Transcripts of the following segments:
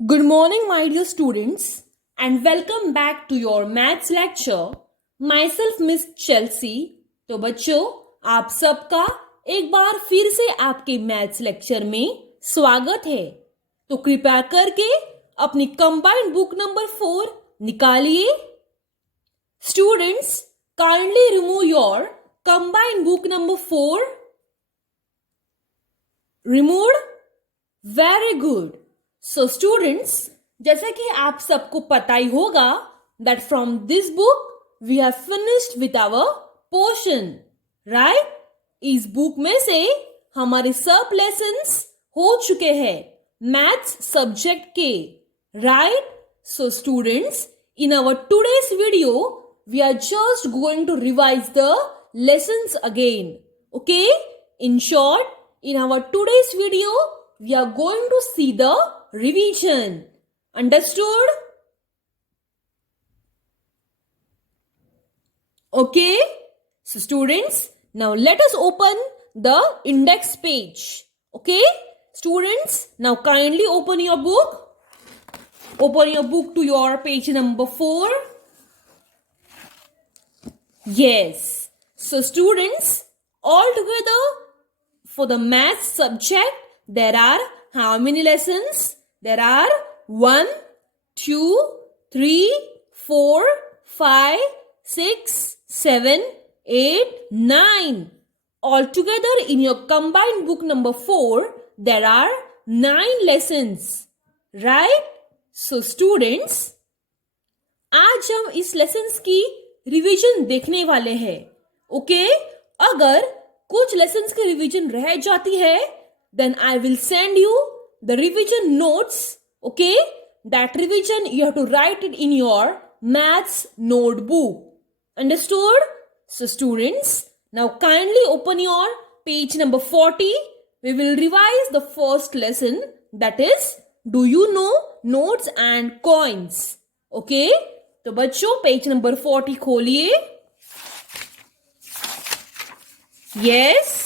Good morning, my dear students, and welcome back to your maths lecture. Myself, Miss Chelsea. तो बच्चों, आप सबका एक बार फिर से आपके मैथ्स लेक्चर में स्वागत है। तो कृपया करके अपनी कंबाइंड बुक नंबर 4 निकालिए। Students, kindly remove your combined book number 4. Removed? Very good. So students, जैसा कि आप सबको पता ही होगा that from this book we have finished with our portion, right? इस बुक में से हमारे सब लेसन्स हो चुके हैं मैथ्स सब्जेक्ट के, right? So students, in our today's video we are just going to revise the lessons again, okay? In short, in our today's video we are going to see the revision. Understood? Okay. So students, now let us open the index page. Okay. Students, now kindly open your book. Open your book to your page number 4. Yes. So students, all together for the maths subject, there are how many lessons? There are 1, 2, 3, 4, 5, 6, 7, 8, 9. Altogether in your combined book number 4, there are 9 lessons. Right? So students, आज हम इस लेसन्स की रिवीजन देखने वाले हैं. ओके? अगर कुछ लेसन्स की रिवीजन रह जाती है, then I will send you the revision notes. Okay? That revision you have to write it in your maths notebook. Understood? So students, now kindly open your page number 40. We will revise the first lesson, that is, do you know notes and coins? Okay? तो बच्चों page number 40 खोलिए. Yes.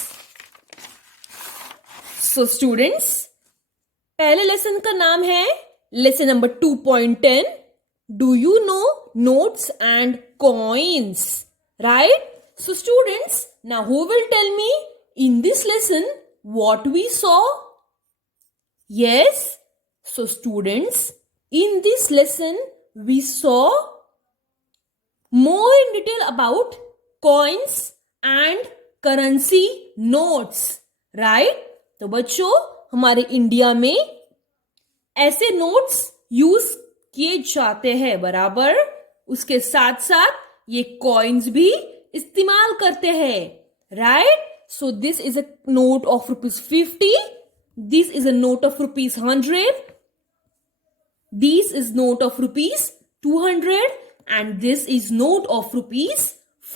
So students, पहले लेसन का नाम है lesson number 2.10. Do you know notes and coins? Right? So students, now who will tell me in this lesson what we saw? Yes. So students, in this lesson we saw more in detail about coins and currency notes. Right? तो बच्चों, हमारे इंडिया में ऐसे notes use किए जाते हैं, बराबर. उसके साथ साथ ये कॉइन्स भी इस्तेमाल करते हैं, right. So this is a note of ₹50. This is a note of ₹100. This is note of ₹200 and this is note of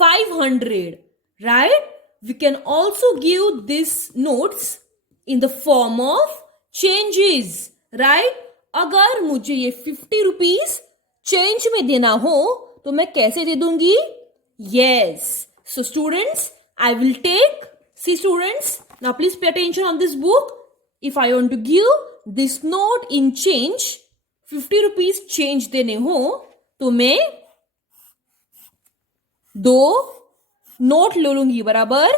₹500, right? We can also give these notes in the form of changes, right? अगर मुझे ये ₹50 चेंज में देना हो तो मैं कैसे दे दूंगी? Yes. So students, I will take, see students, now please pay attention on this book. If I want to give this note in change, ₹50 चेंज देने हो तो मैं 2 नोट ले लूंगी, बराबर.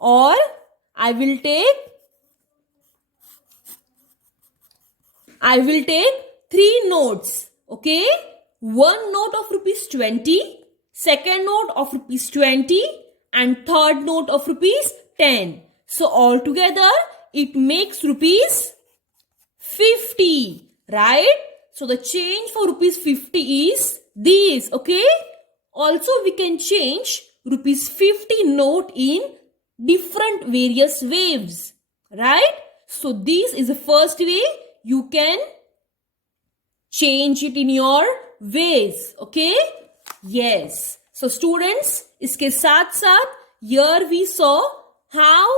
और I will take 3 notes. Okay? One note of ₹20, second note of ₹20, and third note of ₹10. So altogether it makes ₹50, right? So the change for ₹50 is this. Okay? Also we can change ₹50 note in different various ways, right? So this is the first way you can change it in your ways. Okay? Yes. So students, इसके साथ साथ here we saw how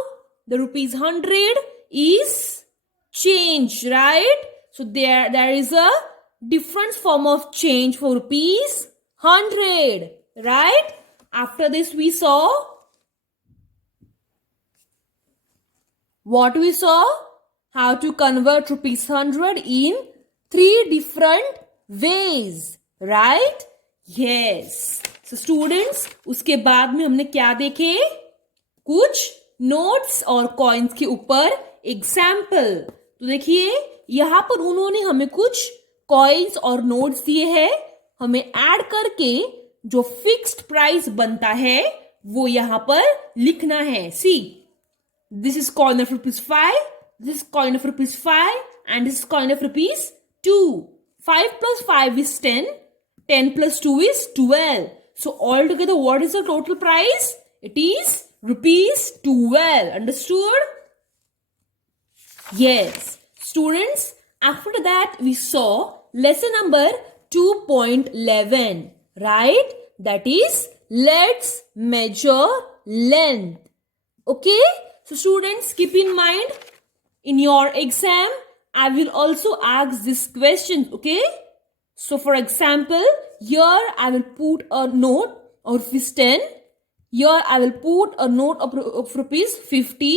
the ₹100 is changed, right? So there is a different form of change for ₹100, right? After this we saw what we saw? How to convert ₹100 in 3 different ways, right? Yes. So students, उसके बाद में हमने क्या देखे? कुछ नोट्स और कॉइन्स के ऊपर एग्जाम्पल। तो देखिए यहां पर उन्होंने हमें कुछ कॉइन्स और नोट्स दिए हैं, हमें ऐड करके जो फिक्स्ड प्राइस बनता है वो यहां पर लिखना है। See, this is coin of ₹5, this is coin of ₹5 and this is coin of ₹2. 5 plus 5 is 10, 10 plus 2 is 12. So altogether what is the total price? It is ₹12. Understood? Yes. Students, after that we saw lesson number 2.11, right? That is, let's measure length. Okay? So students, keep in mind, in your exam, I will also ask this question, okay? So for example, here I will put a note of ₹10. Here I will put a note of ₹50.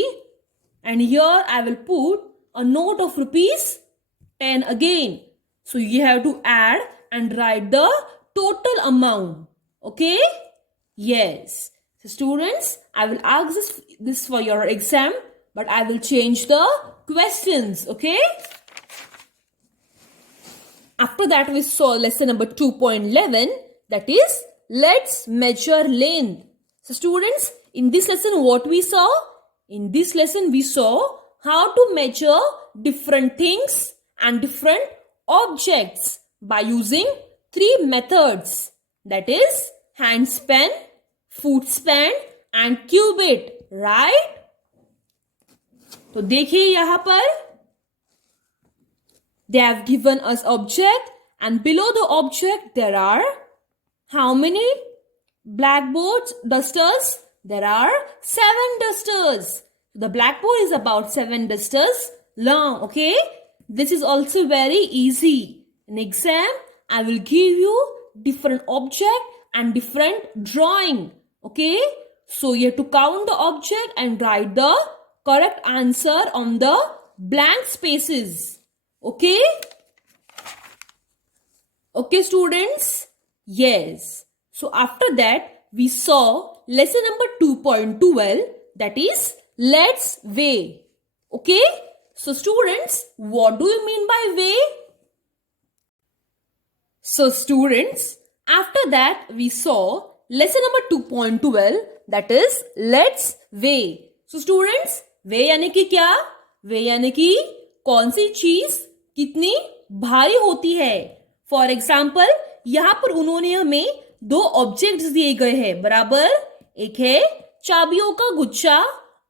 And here I will put a note of ₹10 again. So you have to add and write the total amount. Okay? Yes. So students, I will ask this for your exam, but I will change the questions. Okay? After that, we saw lesson number 2.11, that is, let's measure length. So students, in this lesson, what we saw? In this lesson, we saw how to measure different things and different objects by using 3 methods. That is, hand span, foot span and cubit. Right? तो देखिए यहाँ पर they have given us object, and below the object there are how many blackboards, dusters? There are 7 dusters. The blackboard is about 7 dusters long. Okay, this is also very easy. In exam, I will give you different object and different drawing. Okay, so you have to count the object and write the correct answer on the blank spaces. Okay? Okay, students? Yes. So after that, we saw lesson number 2.12, that is, let's weigh. Okay? So students, what do you mean by weigh? So students, after that, we saw lesson number 2.12, that is, let's weigh. So students, weigh यानी कि क्या? weigh यानी कि कौन सी चीज कितनी भारी होती है। फॉर एग्जाम्पल, यहां पर उन्होंने हमें 2 ऑब्जेक्ट्स दिए गए हैं, बराबर। एक है चाबियों का गुच्छा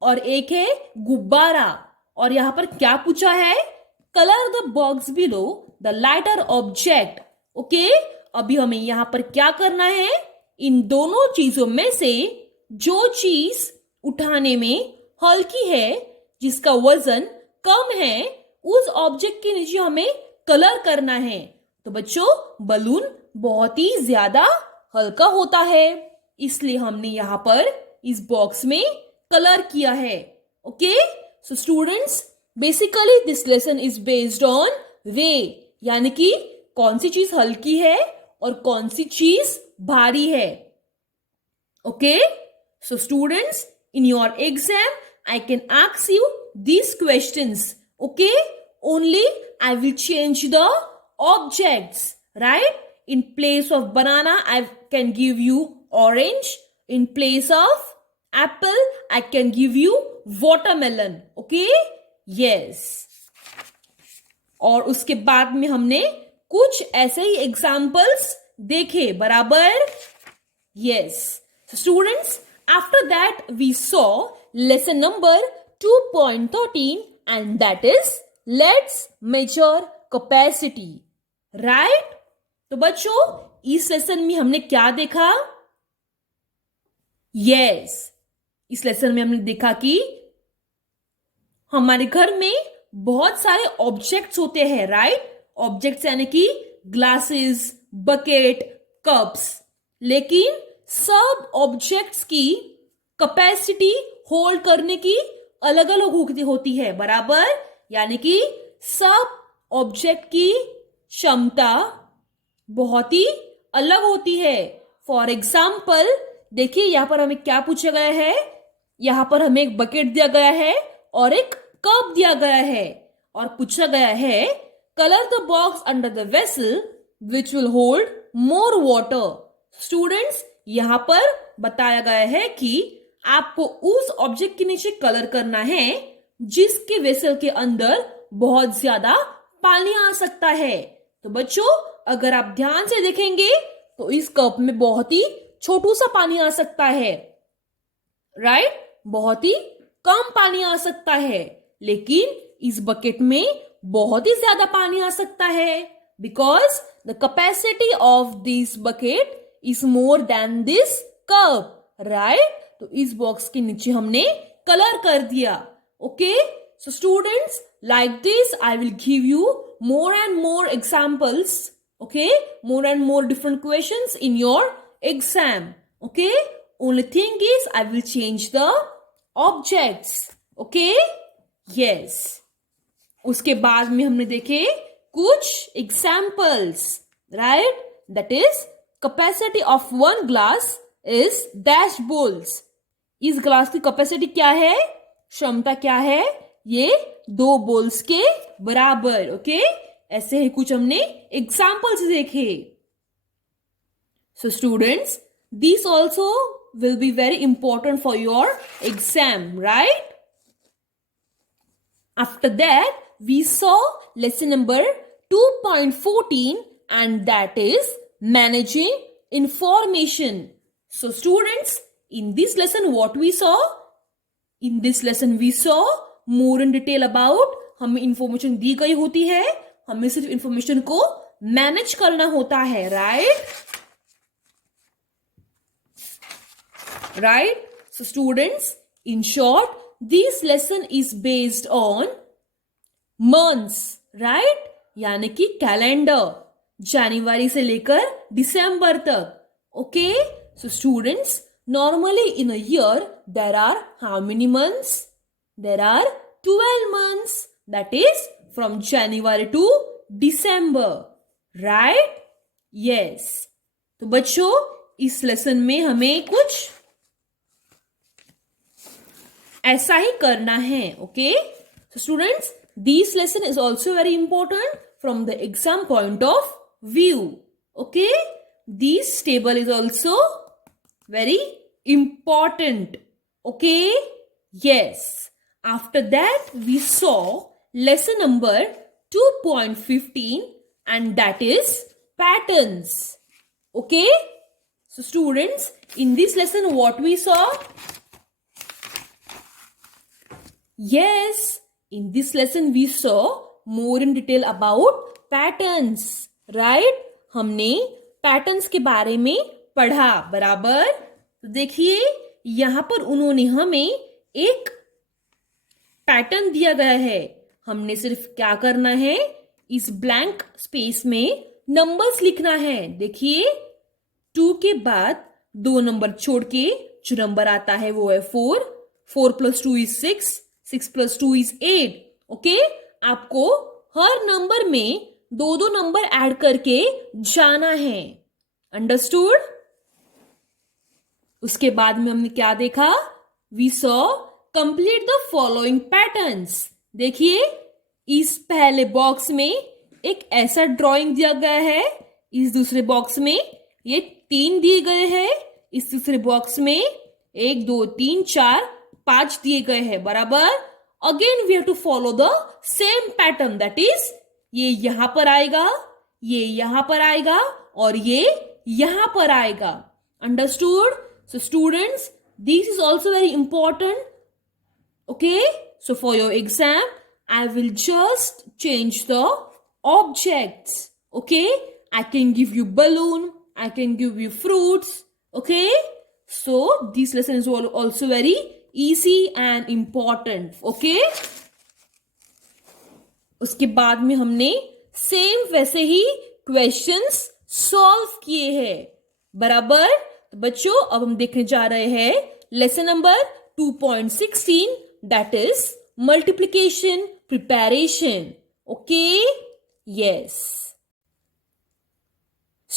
और एक है गुब्बारा। और यहां पर क्या पूछा है? Colour the box below the lighter object. Okay, अभी हमें यहां पर क्या करना है? इन दोनों चीजों में से जो चीज उठाने में हल्की है, जिसका वजन कम है, उस ऑब्जेक्ट के नीचे हमें कलर करना है। तो बच्चों, बलून बहुत ही ज्यादा हल्का होता है, इसलिए हमने यहां पर इस बॉक्स में कलर किया है। Okay, so students, basically this lesson is based on way, यानी कि कौन सी चीज हल्की है और कौन सी चीज भारी है। Okay, so students, in your exam I can ask you these questions. Okay, only I will change the objects, right? In place of banana, I can give you orange. In place of apple, I can give you watermelon. Okay? Yes. और उसके बाद में हमने कुछ ऐसे ही examples देखे, बराबर? Yes. So students, after that we saw lesson number 2.13, and that is, let's measure capacity. Right? तो बच्चों, इस लेसन में हमने क्या देखा? Yes, इस लेसन में हमने देखा कि हमारे घर में बहुत सारे ऑब्जेक्ट्स होते हैं, राइट? ऑब्जेक्ट्स यानी कि ग्लासेस, बकेट, कप्स। लेकिन सब ऑब्जेक्ट्स की कैपेसिटी होल्ड करने की अलग अलग होती है, बराबर। यानी कि सब ऑब्जेक्ट की क्षमता बहुत ही अलग होती है। फॉर एग्जाम्पल देखिए यहां पर हमें क्या पूछा गया है, यहां पर हमें एक बकेट दिया गया है और एक कप दिया गया है और पूछा गया है colour the box under the vessel which will hold more water. Students यहां पर बताया गया है कि आपको उस ऑब्जेक्ट के नीचे कलर करना है जिसके वेसल के अंदर बहुत ज्यादा पानी आ सकता है। तो बच्चों अगर आप ध्यान से देखेंगे तो इस कप में बहुत ही छोटू सा पानी आ सकता है, राइट, बहुत ही कम पानी आ सकता है, लेकिन इस बकेट में बहुत ही ज्यादा पानी आ सकता है because the capacity of this bucket is more than this cup, right. तो इस बॉक्स के नीचे हमने कलर कर दिया। Okay, so students like this I will give you more and more examples, okay, more and more different questions in your exam, okay. Only thing is I will change the objects, okay, yes। उसके बाद में हमने देखे कुछ examples, right, that is capacity of one glass is dash bowls। इस ग्लास की कैपेसिटी क्या है, क्षमता क्या है, ये 2 बोल्स के बराबर। ओके, ऐसे ही कुछ हमने एग्जाम्पल्स देखे। So students this also will be very important for your exam, right. After that we saw lesson number 2.14 and that is managing information। So students in this lesson what we saw, in this lesson we saw more in detail about हमें इंफॉर्मेशन दी गई होती है, हमें सिर्फ इंफॉर्मेशन को मैनेज करना होता है, right. So students in short this lesson is based on months, right, यानी कि कैलेंडर, जनवरी से लेकर दिसंबर तक। Okay, so students normally in a year there are how many months? There are 12 months, that is from January to December, right? Yes। तो बच्चों इस लेसन में हमें कुछ ऐसा ही करना है। Okay, so students this lesson is also very important from the exam point of view। Okay, this table is also very important। Okay, yes। After that we saw lesson number 2.15 and that is patterns। Okay, so students in this lesson what we saw, yes, in this lesson we saw more in detail about patterns, right। हमने पैटर्न्स के बारे में पढ़ा, बराबर। तो देखिए यहां पर उन्होंने हमें एक पैटर्न दिया गया है, हमने सिर्फ क्या करना है, इस ब्लैंक स्पेस में नंबर्स लिखना है। देखिए 2 के बाद 2 नंबर छोड़ के जो नंबर आता है वो है 4, 4 + 2 = 6, 6 + 2 = 8। ओके, आपको हर नंबर में 2-2 नंबर ऐड करके जाना है, अंडरस्टूड। उसके बाद में हमने क्या देखा, we saw complete the following patterns. देखिए इस पहले बॉक्स में एक ऐसा ड्राइंग दिया गया है, इस दूसरे बॉक्स में ये 3 दिए गए हैं, इस तीसरे बॉक्स में 1 2 3 4 5 दिए गए हैं, बराबर। Again we have to follow the same pattern, that is ये यहां पर आएगा, ये यहां पर आएगा और ये यहां पर आएगा, understood. So students this is also very important। Okay, so for your exam I will just change the objects। Okay, I can give you balloon, I can give you fruits। Okay, so this lesson is also very easy and important। Okay, उसके बाद में हमने सेम वैसे ही questions solve किए हैं, बराबर। तो बच्चों अब हम देखने जा रहे हैं lesson number 2.16 that is multiplication preparation. Okay, yes.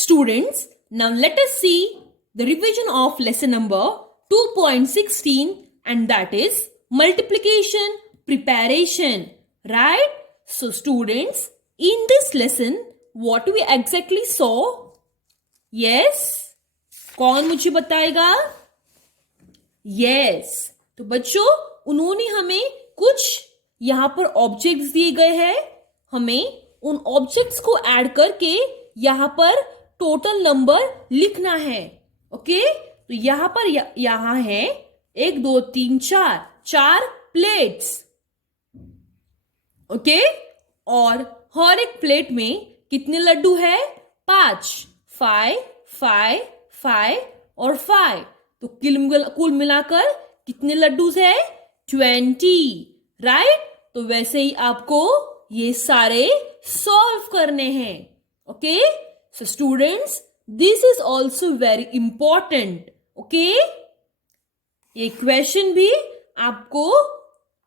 Students, now let us see the revision of lesson number 2.16, and that is multiplication preparation, right? So students, in this lesson, what we exactly saw? Yes? कौन मुझे बताएगा? Yes. तो बच्चों, उन्होंने हमें कुछ यहाँ पर ऑब्जेक्ट्स दिए गए हैं, हमें उन ऑब्जेक्ट्स को ऐड करके यहाँ पर टोटल नंबर लिखना है. ओके, तो यहाँ पर यहाँ है 1 2 3 4 4 प्लेट्स. ओके, और हर एक प्लेट में कितने लड्डू है? 5. 5 5 5 और 5. तो कुल मिलाकर कितने लड्डू है? 20. राइट? तो वैसे ही आपको ये सारे सॉल्व करने हैं. Okay, so students, this is also very important. Okay, ये क्वेश्चन भी आपको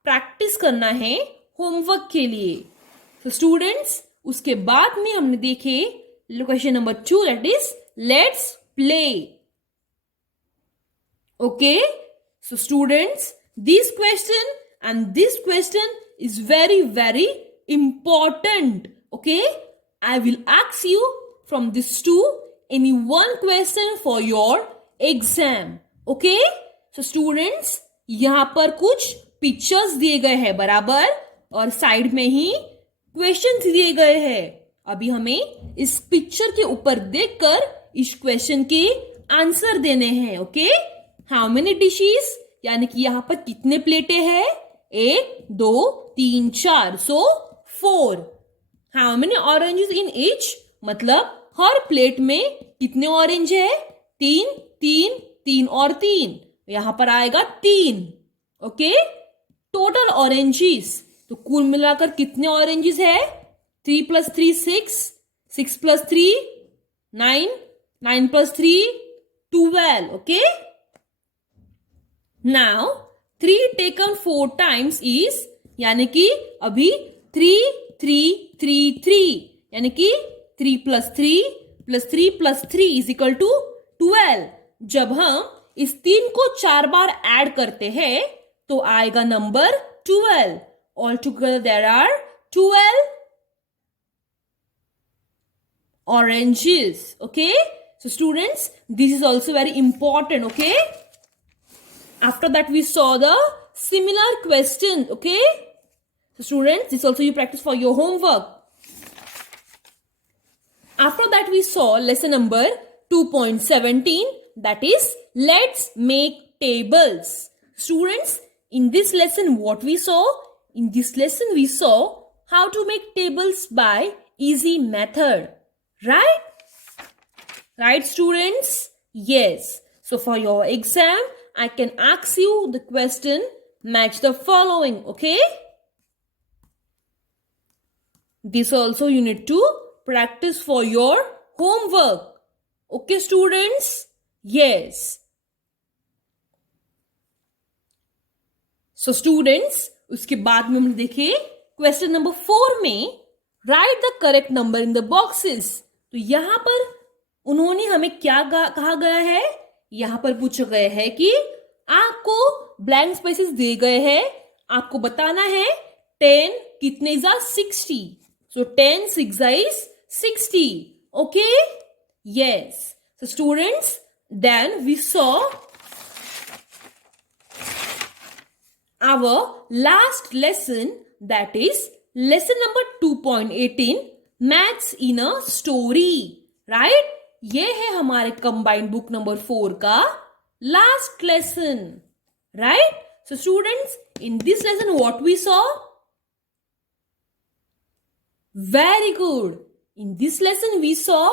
प्रैक्टिस करना है होमवर्क के लिए. सो स्टूडेंट्स, उसके बाद में हमने देखे question number 2, that is let's play. Okay, so students, this question and this question is very very important. Okay, I will ask you from these two any one question for your exam. Okay, so students, यहाँ पर कुछ पिक्चर्स दिए गए हैं बराबर, और साइड में ही क्वेश्चंस दिए गए हैं. अभी हमें इस पिक्चर के ऊपर देखकर इस क्वेश्चन के आंसर देने हैं. ओके, हाउ मेनी डिशेस, यानी कि यहाँ पर कितने प्लेटें हैं? 1 2 3 4, सो 4. How many oranges in each, मतलब हर प्लेट में कितने ऑरेंज है? 3 3 3 और 3, यहाँ पर आएगा 3. ओके, टोटल ऑरेंजेस, तो कुल मिलाकर कितने ऑरेंजेस है? 3 + 3 6, 6 + 3 9, 9 + 3 12. ओके, नाउ 3 taken 4 times is, यानी कि अभी 3 3 3 3, यानी कि 3 + 3 + 3 + 3 is equal to 12. जब हम इस 3 को 4 बार ऐड करते हैं तो आएगा number 12. All together there are 12 oranges. Okay, so students, this is also very important. Okay, after that we saw the similar question. Okay, so students, this also you practice for your homework. After that we saw lesson number 2.17, that is let's make tables. Students, in this lesson what we saw? In this lesson we saw how to make tables by easy method. Right students? Yes. So for your exam, I can ask you the question, match the following. Okay, this also you need to practice for your homework. Okay students? Yes. So students, उसके बाद में हम देखे question number 4 में right the correct number in the boxes. तो यहां पर उन्होंने हमें क्या कहा गया है? यहां पर पूछा गया है कि आपको ब्लैंक स्पेसेस दिए गए हैं, आपको बताना है 10 कितने जा 60. So 10 6 is 60. Okay, yes. So students, then we saw our last lesson, that is lesson number 2.18, maths in a story. Right? ये है हमारे कंबाइंड बुक नंबर 4 का last lesson. Right? So students, in this lesson what we saw? Very good. In this lesson we saw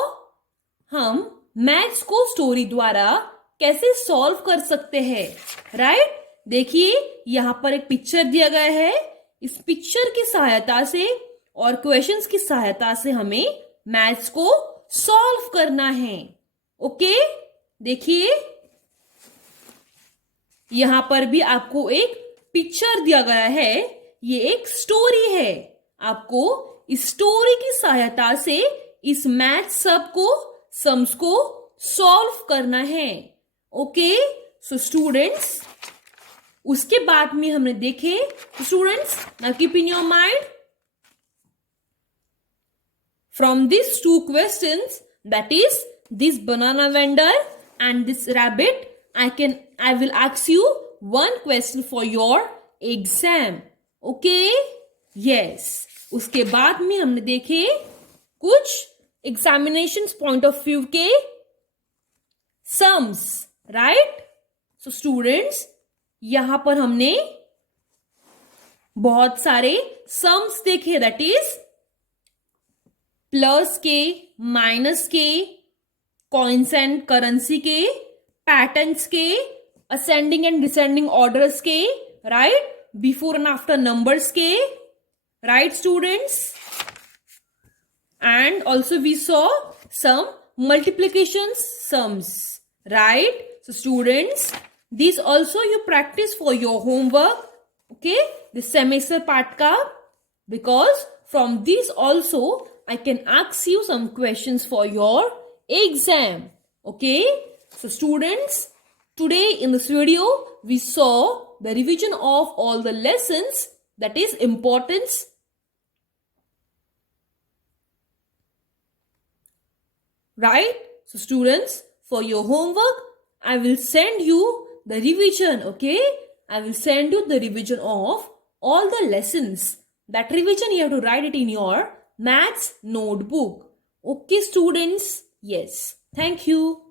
हम maths को story द्वारा कैसे सॉल्व कर सकते हैं. राइट? देखिए, यहां पर एक पिक्चर दिया गया है. इस पिक्चर की सहायता से और क्वेश्चंस की सहायता से हमें मैथ्स को सॉल्व करना है. ओके, देखिए यहां पर भी आपको एक पिक्चर दिया गया है. ये एक स्टोरी है. आपको इस स्टोरी की सहायता से इस मैथ सब को सम्स को सॉल्व करना है. ओके, सो स्टूडेंट्स, उसके बाद में हमने देखे students, now keep in your mind from these two questions, that is this banana vendor and this rabbit, I will ask you one question for your exam. Okay, yes. उसके बाद में हमने देखे कुछ examinations point of view के sums, right? So students, यहां पर हमने बहुत सारे sums देखे, that is प्लस के, माइनस के, कॉइन्स एंड करेंसी के, पैटर्न्स के, असेंडिंग एंड डिसेंडिंग ऑर्डर्स के, right, before and after numbers के, right students, and also we saw some multiplication sums, right. So students, this also you practice for your homework, okay, this semester part का, because from this also I can ask you some questions for your exam. Okay, so students, today in this video we saw the revision of all the lessons, that is importance, right? So students, for your homework I will send you the revision. Okay, I will send you the revision of all the lessons. That revision you have to write it in your maths notebook. Okay students, yes, thank you.